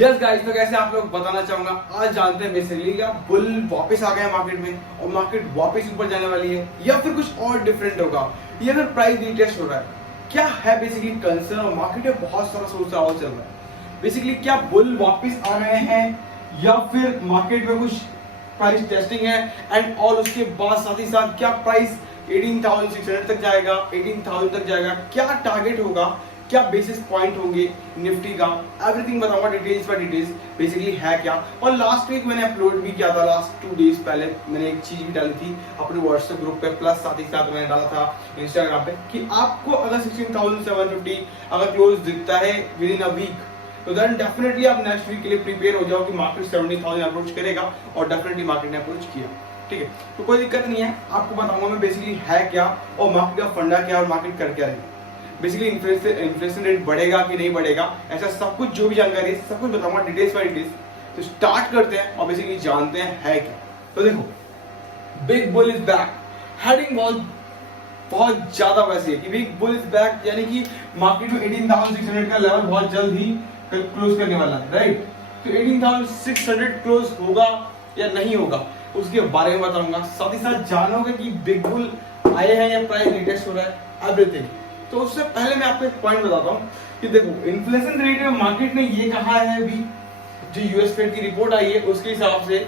Yes guys, तो कैसे आप लोग बताना चाहूंगा। आज जानते हैं बेसिकली क्या बुल वापस आ गया मार्केट में और मार्केट वापस ऊपर जाने वाली है या फिर कुछ और डिफरेंट होगा या फिर प्राइस रीटेस्ट हो रहा है, क्या है बेसिकली कंसर्न। और मार्केट में बहुत सारा सोच रहा चल रहा है बेसिकली, क्या बुल वापस आ रहे हैं या फिर मार्केट में कुछ प्राइस टेस्टिंग है एंड और उसके बाद साथ ही साथ क्या प्राइस 18,600 तक जाएगा, 18,000 तक जाएगा, क्या टारगेट होगा, क्या बेसिस पॉइंट होंगे निफ्टी का, एवरीथिंग बताऊंगा डिटेल्स बाय डिटेल्स बेसिकली है क्या। और लास्ट वीक मैंने अपलोड भी किया था, लास्ट 2 डेज पहले मैंने एक चीज भी डाली थी अपने व्हाट्सएप ग्रुप पे, प्लस साथ ही साथ मैंने डाला था इंस्टाग्राम पे कि आपको अगर 16,750 अगर क्लोज दिखता है विद इन अ वीक तो देन डेफिनेटली आप नेक्स्ट वीक के लिए प्रिपेयर हो जाओ कि मार्केट 70,000 अप्रोच करेगा, और डेफिनेटली मार्केट ने अप्रोच किया। ठीक है, तो कोई दिक्कत नहीं है, आपको बताऊंगा मैं बेसिकली है क्या और मार्केट का फंडा क्या और मार्केट कर क्या रही है। बेसिकली इन्फ्लेशन रेट बढ़ेगा कि नहीं बढ़ेगा, ऐसा सब कुछ जो भी जानकारी है सब कुछ बताऊंगा डिटेल्स बाय डिटेल्स। तो स्टार्ट करते हैं और बेसिकली जानते हैं है क्या। तो देखो, big bull is back, heading बहुत ज्यादा वैसी है कि बिग बुल इज बैक, यानी कि मार्केट में 18,600 का लेवल बहुत जल्द ही क्लोज करने वाला है, राइट। तो 18,600 क्लोज होगा या नहीं होगा उसके बारे में बताऊंगा, साथ ही साथ जानोगे कि बिग बुल आए हैं या प्राइस रिटेस्ट हो रहा है, एवरीथिंग। तो उससे पहले मैं आपको एक पॉइंट बताता हूं कि देखो, इन्फ्लेशन रेट में मार्केट ने ये कहा है अभी जो यूएस फेड की रिपोर्ट आई है उसके हिसाब से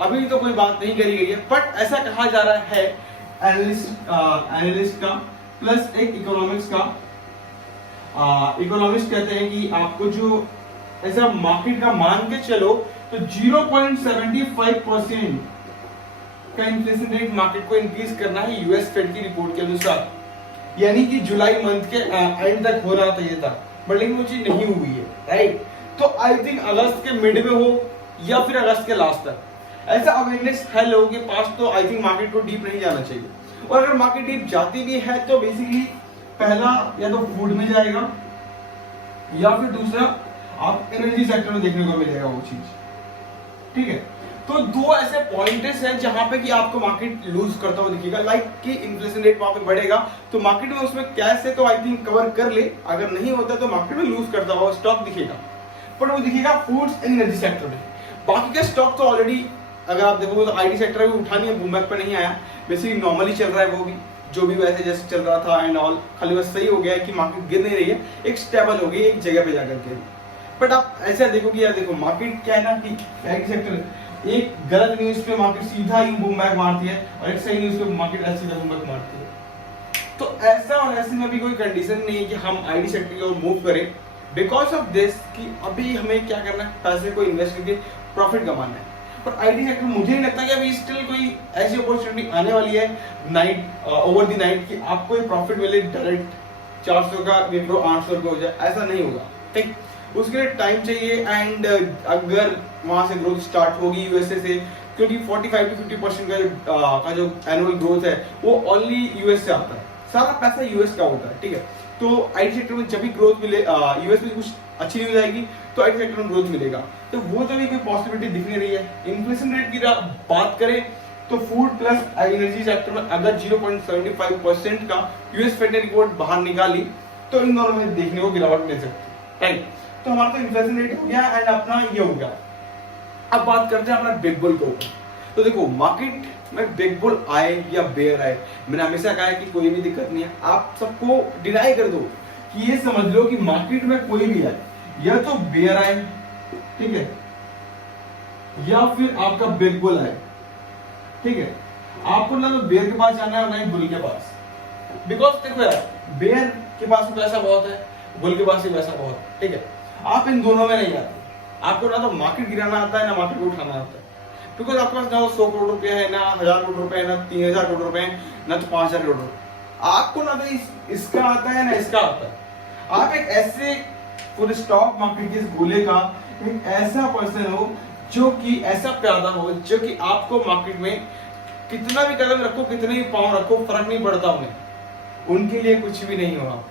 अभी तो कोई बात नहीं करी गई है, बट ऐसा कहा जा रहा है एनालिस्ट का प्लस एक इकोनॉमिक्स का। इकोनॉमिस्ट कहते हैं कि आपको जो ऐसा मार्केट का मान के चलो तो 0.75% का इन्फ्लेशन रेट मार्केट को इंक्रीज करना है यूएस फेड की रिपोर्ट के अनुसार, यानी कि जुलाई मंथ के एंड तक होना चाहिए था, बट लेकिन वो चीज नहीं हुई है, राइट। तो आई थिंक अगस्त के मिड में हो या फिर अगस्त के लास्ट तक, ऐसा अवेयरनेस है लोगों के पास। तो आई थिंक मार्केट को डीप नहीं जाना चाहिए, और अगर मार्केट डीप जाती भी है तो बेसिकली पहला या तो फूड में जाएगा या फिर दूसरा आप एनर्जी सेक्टर में देखने को मिलेगा वो चीज। ठीक है, तो दो ऐसे पॉइंट्स हैं जहां पे कि आपको मार्केट लूज करता हुआ दिखेगा, लाइक कि इन्फ्लेशन रेट वहां पे बढ़ेगा तो मार्केट में उसमें कैश है तो आई थिंक कवर कर ले, अगर नहीं होता तो मार्केट में लूज करता हुआ स्टॉक दिखेगा, पर वो दिखेगा फूड्स एंड एनर्जी सेक्टर में। बाकी के स्टॉक तो ऑलरेडी अगर आप देखोगे तो आईटी सेक्टर भी उठा नहीं है, बूमबैक पे नहीं आया, बेसिकली नॉर्मली चल रहा है वो भी जो भी वैसे जैसे चल रहा था एंड ऑल, खाली बस सही हो गया है कि मार्केट गिर नहीं रही है, एक स्टेबल हो गई एक जगह पे जाकर के। बट आप ऐसा देखो कि यार देखो मार्केट क्या है ना कि आईटी सेक्टर एक गलत न्यूज पे मार्केट सीधा ही बूम बैक मारती है और एक सही न्यूज पे मार्केट ऐसे सीधा बूम बैक मारती है। तो ऐसा और ऐसे में भी कोई कंडीशन नहीं है कि हम आईटी सेक्टर की ओर मूव करें, बिकॉज ऑफ दिस कि अभी हमें क्या करना है, पैसे को इन्वेस्ट करके प्रॉफिट कमाना है। पर आईटी सेक्टर मुझे नहीं लगता कि अभी स्टिल कोई ऐसी अपॉर्चुनिटी आने वाली है नाइट ओवर द नाइट कि आपको प्रॉफिट मिले डायरेक्ट 400 का विप्रो 800 रुपये हो जाए, ऐसा नहीं होगा। ठीक, उसके लिए टाइम चाहिए एंड अगर वहां से ग्रोथ स्टार्ट होगी यूएसए से, क्योंकि 45 to 50% का जो एनुअल ग्रोथ है वो ओनली यूएस से आता है, सारा पैसा यूएस का होता है। ठीक है, तो आईटी सेक्टर में जब भी ग्रोथ मिले, यूएस में कुछ अच्छी न्यूज आएगी तो आईटी सेक्टर में ग्रोथ मिलेगा, तो वो तो भी कोई पॉसिबिलिटी दिख नहीं रही है। इन्फ्लेशन रेट की बात करें तो फूड प्लस एनर्जी सेक्टर में अगर 0.75% का यूएस फेड ने रिपोर्ट बाहर निकाली तो इन दोनों में देखने को गिरावट मिल सकती है, राइट। तो हमारा तो इन्फ्लेशन रेट हो गया एंड अपना ये हो गया। अब बात करते हैं अपना बिग बुल को। तो देखो, मार्केट में बिग बुल आए या बेयर आए, मैंने हमेशा कहा है कि कोई भी दिक्कत नहीं है, आप सबको डिनाई कर दो कि ये समझ लो कि मार्केट में कोई भी है या तो बेयर आए, ठीक है, या फिर आपका बिग बुल आए। ठीक है, आपको ना तो बेयर के पास जाना है और ना ही बुल के पास, बिकॉज देखो यार बेयर के पास भी पैसा बहुत है, बुल के पास भी पैसा बहुत है। ठीक है, आप इन दोनों में नहीं आते, आपको ना तो मार्केट गिराना आता है ना मार्केट को उठाना आता है, बिकॉज आपके पास ना 100 करोड़ रुपए है, ना 1000 करोड़ रुपए है, ना 3000 करोड़ रुपए है, ना तो 5000 करोड़ रुपए। आपको ना तो इसका आता है ना इसका आता है। आप एक ऐसे पूरे स्टॉक मार्केट के इस गोले का एक ऐसा पर्सन हो जो कि ऐसा प्यादा हो जो कि आपको मार्केट में कितना भी कदम रखो, कितने भी पाँव रखो, फर्क नहीं पड़ता उन्हें, उनके लिए कुछ भी नहीं होगा।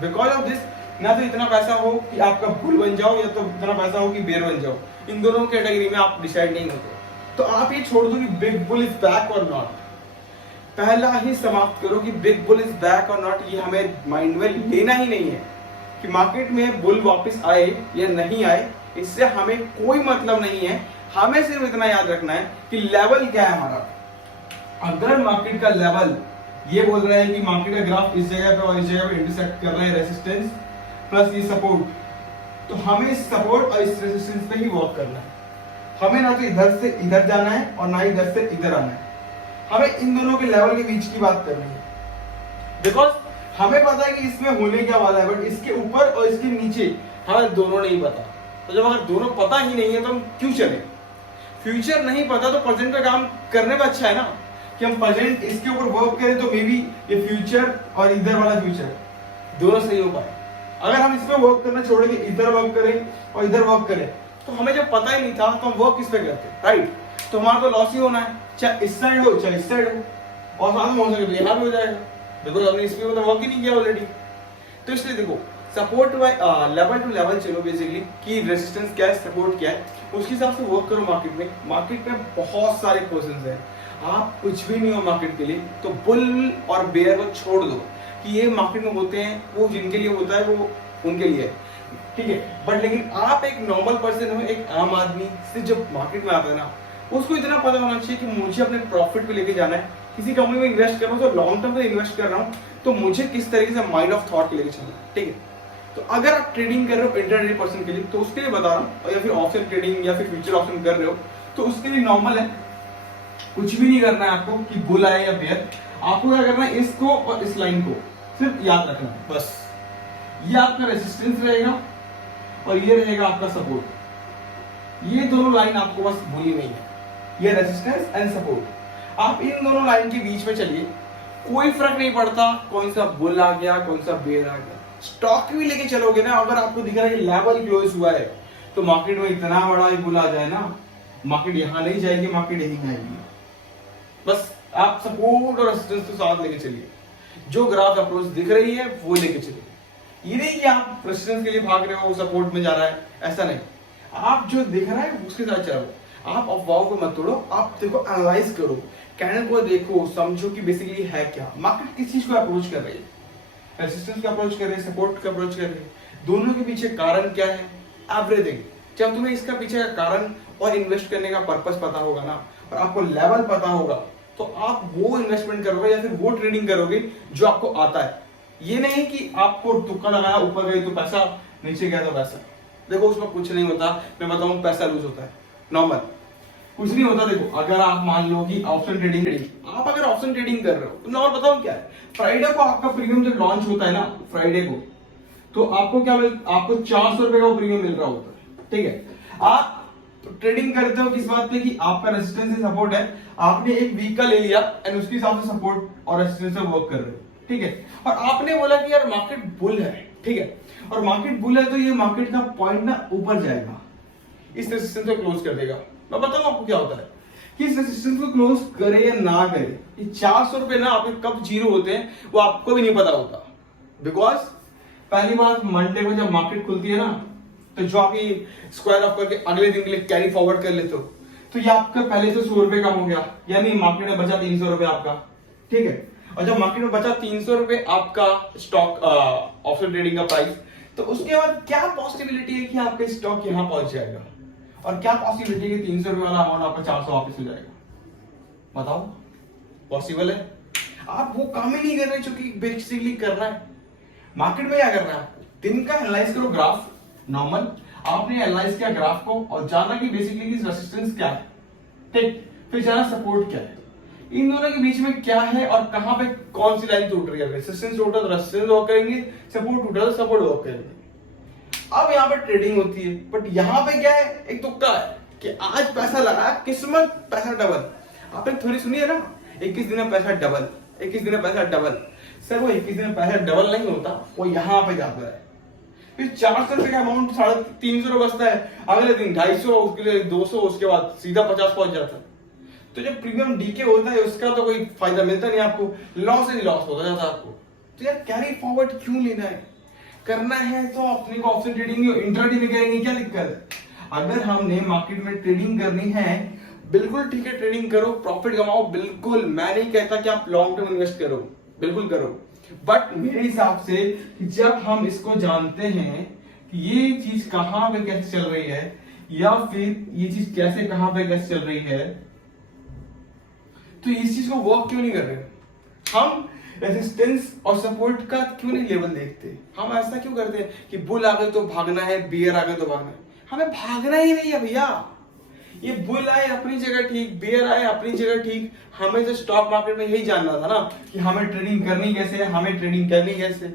बिकॉज ऑफ दिस ना तो इतना पैसा हो कि आपका बुल बन जाओ या तो इतना पैसा हो कि बेयर बन जाओ, इन दोनों कैटेगरी में आप डिसाइड नहीं होते। तो आप ये छोड़ दो कि बिग बुल इज बैक और नॉट, पहला ही समाप्त करो कि बिग बुल इज बैक और नॉट, ये हमें माइंड में लेना ही नहीं है कि मार्केट में बुल वापस आए या नहीं आए, इससे हमें कोई मतलब नहीं है। हमें सिर्फ इतना याद रखना है कि लेवल क्या है हमारा। अगर मार्केट का लेवल ये बोल रहा है कि मार्केट का ग्राफ इस जगह पे और इस जगह पे इंटरसेक्ट कर रहा है रेजिस्टेंस प्लस ये सपोर्ट, तो हमें इस सपोर्ट और इस रेजिस्टेंस पे ही वर्क करना है। हमें ना तो इधर से इधर जाना है और ना इधर से इधर आना है। हमें इन दोनों के लेवल के बीच की बात करनी है, बिकॉज हमें पता है कि इसमें होने क्या वाला है, बट इसके ऊपर और इसके नीचे हमें दोनों नहीं पता। तो जब अगर दोनों पता ही नहीं है तो हम क्यों चले? फ्यूचर नहीं पता तो प्रेजेंट पे काम करने में अच्छा है ना, कि हम प्रेजेंट इसके ऊपर वर्क करें तो मे बी ये फ्यूचर और इधर वाला फ्यूचर दोनों सही हो पाए। अगर हम इस पे वर्क करना छोड़ के इधर वर्क करें और इधर वर्क करें तो हमें जब पता ही नहीं था तो हम वर्क किस पे करते, राइट? तो हमारा तो लॉस ही होना है, चाहे इस साइड हो चाहे इस साइड हो, और साथ में हो सके तो यहाँ भी हो जाएगा, बिकॉज हमने इस पे तो वर्क ही नहीं किया ऑलरेडी। तो इसलिए देखो सपोर्ट लेवल टू लेवल चलो बेसिकली कि रेजिस्टेंस क्या है, सपोर्ट क्या है, उसके हिसाब से वर्क करो मार्केट में। मार्केट में बहुत सारे पर्संस हैं, आप कुछ भी नहीं हो मार्केट के लिए, तो बुल और बेयर को छोड़ दो कि ये मार्केट में होते हैं, वो जिनके लिए होता है वो उनके लिए, ठीक है। बट लेकिन आप एक नॉर्मल पर्सन हो, एक आम आदमी से जब मार्केट में आता है ना, उसको इतना पता होना चाहिए कि मुझे अपने प्रॉफिट पे लेके जाना है। किसी कंपनी में इन्वेस्ट कर रहा हूँ तो लॉन्ग टर्म में इन्वेस्ट कर रहा हूँ, तो मुझे किस तरीके से माइंड ऑफ थॉट लेके चलना है, ठीक है। तो अगर आप ट्रेडिंग कर रहे हो इंट्राडे पर्सन के लिए तो उसके लिए बता रहा हूँ, या फिर ऑप्शन ट्रेडिंग या फिर फ्यूचर ऑप्शन कर रहे हो तो उसके लिए नॉर्मल है, कुछ भी नहीं करना है आपको कि बुल आए या बेयर। आपको क्या करना है, इसको और इस लाइन को सिर्फ याद रखना है बस। ये आपका रेजिस्टेंस रहेगा और ये रहेगा आपका सपोर्ट। ये दोनों लाइन आपको बस भूलनी नहीं है, ये रेजिस्टेंस एंड सपोर्ट। आप इन दोनों लाइन के बीच में चलिए, कोई फर्क नहीं पड़ता कौन सा बुल आ गया कौन सा बेयर आ गया। स्टॉक भी लेके चलोगे ना, अगर आपको दिख रहा है कि लेवल क्लोज हुआ है तो मार्केट में इतना बड़ा ही बुल आ जाए ना, मार्केट यहां नहीं जाएगी, मार्केट यहीं आएगी। बस आप सपोर्ट और रेजिस्टेंस के साथ लेके चलिए, जो ग्राफ अप्रोच दिख रही है वो लेके चलिए। ये नहीं कि आप रेजिस्टेंस के लिए भाग रहे हो सपोर्ट में जा रहा है, ऐसा नहीं। आप जो दिख रहा है उसके साथ चलो, आप अफवाहों को मत तोड़ो, आप देखो एनालाइज करो, कैंडल को देखो, समझो कि बेसिकली है क्या, मार्केट किस चीज को अप्रोच कर रही है, रेजिस्टेंस का अप्रोच कर रही है, सपोर्ट का अप्रोच कर रही है, दोनों के पीछे कारण क्या है, एवरीथिंग। जब तुम्हें इसका पीछे का कारण और इन्वेस्ट करने का पर्पस पता होगा ना, और आपको लेवल पता होगा, तो आप वो इन्वेस्टमेंट करोगे या फिर वो ट्रेडिंग करोगे जो आपको आता है। ये नहीं कि आपको तुक्का लगाया, ऊपर गई तो पैसा, नीचे गया तो पैसा। देखो उसमें कुछ नहीं होता, मैं बताऊं पैसा लूज होता है, नॉर्मल कुछ नहीं होता। देखो अगर आप मान लो कि ऑप्शन ट्रेडिंग, आप अगर ऑप्शन ट्रेडिंग कर रहे हो तो नॉर्मल बताओ क्या है, फ्राइडे को आपका प्रीमियम जब लॉन्च होता है ना, फ्राइडे को, तो आपको क्या आपको 400 रुपए का प्रीमियम मिल रहा होता है, ठीक है। आप ट्रेडिंग करते हो किस बात पे कि आपका रेजिस्टेंस से सपोर्ट है, आपने एक वीक का ले लिया एंड उसके हिसाब से सपोर्ट और रेजिस्टेंस से वर्क कर रहे हो, ठीक है। और आपने बोला कि यार मार्केट बुल है, ठीक है, और मार्केट बुल है तो ये मार्केट का पॉइंट ना ऊपर जाएगा, इस रेजिस्टेंस को क्लोज कर देगा। मैं बताऊं आपको क्या होता है कि इस रेजिस्टेंस को क्लोज करे या ना करे, ये 400 रुपए ना आपके कब जीरो होते हैं वो आपको भी नहीं पता होता। बिकॉज पहली बात, मंडे को जब मार्केट खुलती है ना, तो जो आप ये स्क्वायर ऑफ करके अगले दिन के लिए कैरी फॉरवर्ड कर लेते हो, तो ये आपका पहले से 100 रुपए कम हो गया, यानी मार्केट में बचा 300 रुपए आपका, ठीक है। और जब मार्केट में बचा 300 रुपए आपका स्टॉक ऑप्शन ट्रेडिंग का प्राइस, तो उसके बाद क्या पॉसिबिलिटी है कि आपका स्टॉक यहां पहुंच जाएगा, और क्या पॉसिबिलिटी है कि 300 रुपए वाला अमाउंट आपका 400 वापस हो जाएगा? बताओ, पॉसिबल है? आप वो काम ही नहीं कर रहे जो कि बेसिकली करना है। मार्केट में क्या करना है, दिन का एनालाइज करो ग्राफ, नॉर्मल आपने एनालाइज किया ग्राफ को और जाना कि बेसिकली रेजिस्टेंस क्या है, ठीक, फिर जाना सपोर्ट क्या है, इन दोनों के बीच में क्या है और कहां पे कौन सी लाइन टूट रही है। रेजिस्टेंस टूटा तो रेजिस्टेंस वर्क करेंगे, सपोर्ट टूटा तो सपोर्ट वर्क करेंगे। अब यहाँ पे ट्रेडिंग होती है, बट यहाँ पे क्या है, एक तुक्का है कि आज पैसा लगा, किस्मत पैसा डबल। आपने थोड़ी सुनी है ना, 21 दिन में पैसा डबल, 21 दिन में पैसा डबल। सर वो 21 दिन में पैसा डबल नहीं होता, वो यहाँ पे जाता है। फिर 400 रुपए का अमाउंट 350 बचता है, अगले दिन 250, उसके लिए 200, उसके बाद सीधा 50 पहुंच जाता है। तो जब प्रीमियम डीके होता है उसका तो कोई फायदा मिलता नहीं आपको, लॉस ही लॉस होता जाता है आपको। तो यार कैरी फॉरवर्ड क्यों लेना है, करना है तो अपने को ऑप्शन ट्रेडिंग इंट्राडे में करेंगे, क्या दिक्कत है। अगर हमने मार्केट में ट्रेडिंग करनी है, बिल्कुल ठीक है, ट्रेडिंग करो, प्रॉफिट कमाओ, बिल्कुल। मैं नहीं कहता कि आप लॉन्ग टर्म इन्वेस्ट करो, बिल्कुल करो, बट मेरे हिसाब से जब हम इसको जानते हैं कि ये चीज कहां पे कैसे चल रही है, या फिर ये चीज कैसे कहां पे कैसे चल रही है, तो इस चीज को वर्क क्यों नहीं कर रहे? हम रेजिस्टेंस और सपोर्ट का क्यों नहीं लेवल देखते? हम ऐसा क्यों करते हैं कि बुल आ गए तो भागना है, बियर आ गए तो भागना है? हमें भागना ही नहीं है भैया। ये बुल आए अपनी जगह ठीक, बियर आए अपनी जगह ठीक। हमें तो स्टॉक मार्केट में यही जानना था ना कि हमें ट्रेडिंग करनी कैसे है, हमें ट्रेडिंग करनी कैसे।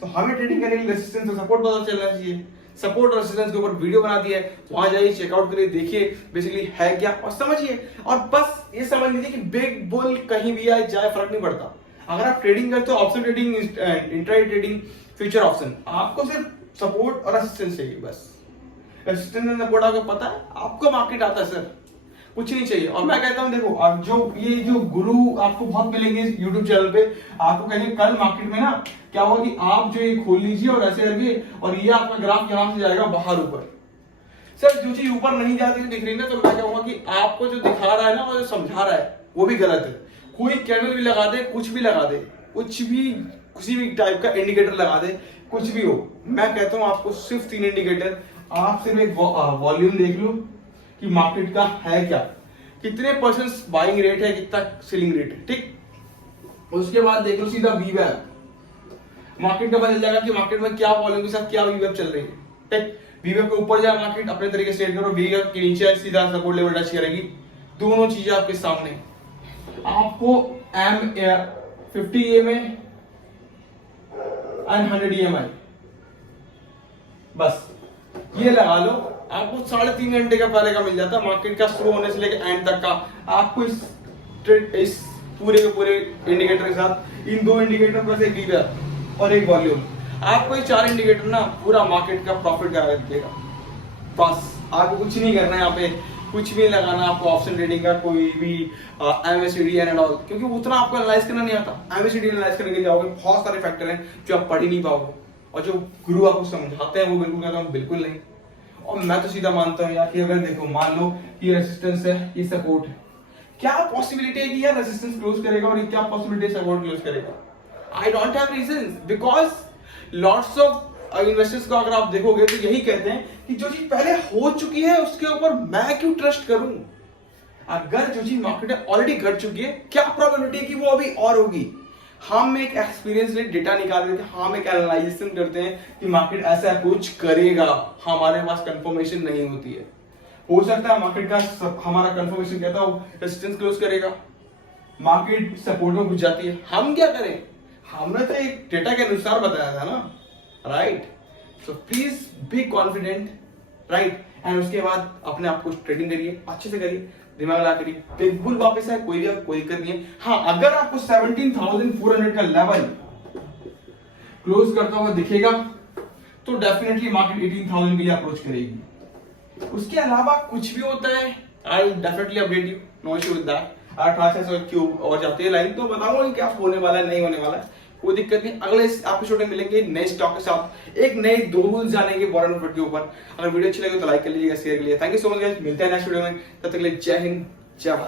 तो हमें ट्रेडिंग करने के लिए रेजिस्टेंस और सपोर्ट पता चलना चाहिए। सपोर्ट और रेजिस्टेंस के ऊपर वीडियो बना दिया है, वहां जाइए, चेकआउट करिए, देखिए बेसिकली है क्या और समझिए। और बस ये समझ लीजिए कि बिग बुल कहीं भी आए जाए फर्क नहीं पड़ता। अगर आप ट्रेडिंग करते हो, option trading, intraday trading, future option, आपको सिर्फ सपोर्ट और रेजिस्टेंस चाहिए बस। रेजिस्टेंस एंड सपोर्ट आपको पता है, आपको मार्केट आता है सर, कुछ नहीं चाहिए। और मैं कहता हूं देखो, अब जो गुरु आपको बहुत मिलेंगे यूट्यूब चैनल पे, आपको कहेंगे कल मार्केट में ना क्या होगा कि आप जो ये खोल लीजिए और ऐसे करके, और ये आपका ग्राफ यहां से जाएगा बाहर ऊपर। सर जो चीज ऊपर नहीं जाती दिख रही ना, तो मैं कहूंगा कि आपको जो दिखा रहा है ना, वो जो समझा रहा है वो भी गलत है। कोई कैंडल भी लगा दे, कुछ भी लगा दे, कुछ भी किसी भी टाइप का इंडिकेटर लगा दे, कुछ भी हो, मैं कहता हूं आपको सिर्फ 3 इंडिकेटर, आप सिर्फ एक वॉल्यूम देख लो कि मार्केट का है क्या, कितने परसेंट बाइंग रेट है, कितना सेलिंग रेट है, ठीक। उसके बाद देख लो सीधा वीवेप, मार्केट का पता चल जाएगा कि मार्केट में क्या वॉल्यूम के साथ क्या वीवेप चल रही है, ठीक। वीवेप के ऊपर जाए मार्केट अपने तरीके से ट्रेड करो, वीवेप के नीचे सीधा सपोर्ट लेवल टच करेगी। दोनों चीजें आपके सामने। आपको M50 EMA एंड 100 EMI बस ये लगा लो, आपको 3.5 घंटे का पहले का मिल जाता है, मार्केट का शुरू होने से लेकर एंड तक का। आपको इस पूरे के पूरे इंडिकेटर के साथ, इन 2 इंडिकेटर प्लस एक वीवेप और एक वॉल्यूम, आपको ये 4 इंडिकेटर ना पूरा मार्केट का प्रॉफिट करा देगा। बस आपको कुछ नहीं करना है, यहाँ पे कुछ भी लगाना आपको ऑप्शन ट्रेडिंग का कोई भी MACD एंड ऑल, क्योंकि उतना आपको एनालाइज करना नहीं आता। MACD एनालाइज करने के जाओगे बहुत सारे फैक्टर हैं जो आप पढ़ ही नहीं पाओगे, और जो गुरु आपको समझाते हैं वो बिल्कुल कहता हूँ बिल्कुल नहीं। और मैं तो सीधा मानता हूँ यार कि अगर देखो मान लो ये रेजिस्टेंस है, ये सपोर्ट है, क्या पॉसिबिलिटी है कि यार रेजिस्टेंस क्लोज करेगा और क्या पॉसिबिलिटी है सपोर्ट क्लोज करेगा? I don't have reasons, because lots of investors को अगर आप देखोगे तो यही कहते हैं कि जो चीज पहले हो चुकी है उसके ऊपर मैं क्यों ट्रस्ट करूं। अगर जो चीज मार्केट में ऑलरेडी घट चुकी है, क्या प्रोबेबिलिटी है कि वो अभी और होगी? हम एक एक्सपीरियंस ले डेटा निकाल करके हम एक एनालाइजेशन करते हैं कि मार्केट ऐसा कुछ करेगा, हमारे पास कंफर्मेशन नहीं होती है। हो सकता है मार्केट का हमारा कंफर्मेशन कहता हो रेजिस्टेंस क्लोज करेगा, मार्केट सपोर्ट में घुस जाती है, हम क्या करें? हमने तो एक डेटा के अनुसार बताया था ना, right? So please be confident, right? And उसके बाद अपने आप को ट्रेडिंग करिए, अच्छे से करिए, दिमाग लगा करिए। बिग बुल वापस है, कोई दिक्कत नहीं है। हाँ, अगर आपको 17,400 का लेवल क्लोज करता हुआ दिखेगा तो डेफिनेटली मार्केट 18,000 के लिए अप्रोच करेगी। उसके अलावा कुछ भी होता है, I definitely update you, no issue with that. 1800 cube और जाती है लाइन तो बताऊंगा क्या होने वाला है, नहीं होने वाला है, कोई दिक्कत नहीं। अगले एपिसोड में मिलेंगे नए स्टॉक के साथ, एक नए 2 रूल्स जानेंगे वॉरेन बफेट के ऊपर। अगर वीडियो अच्छी लगे तो लाइक कर लीजिएगा, शेयर कर लीजिएगा। Thank you so much guys, मिलते हैं नेक्स्ट वीडियो में, तब तक के लिए जय हिंद, जय भारत।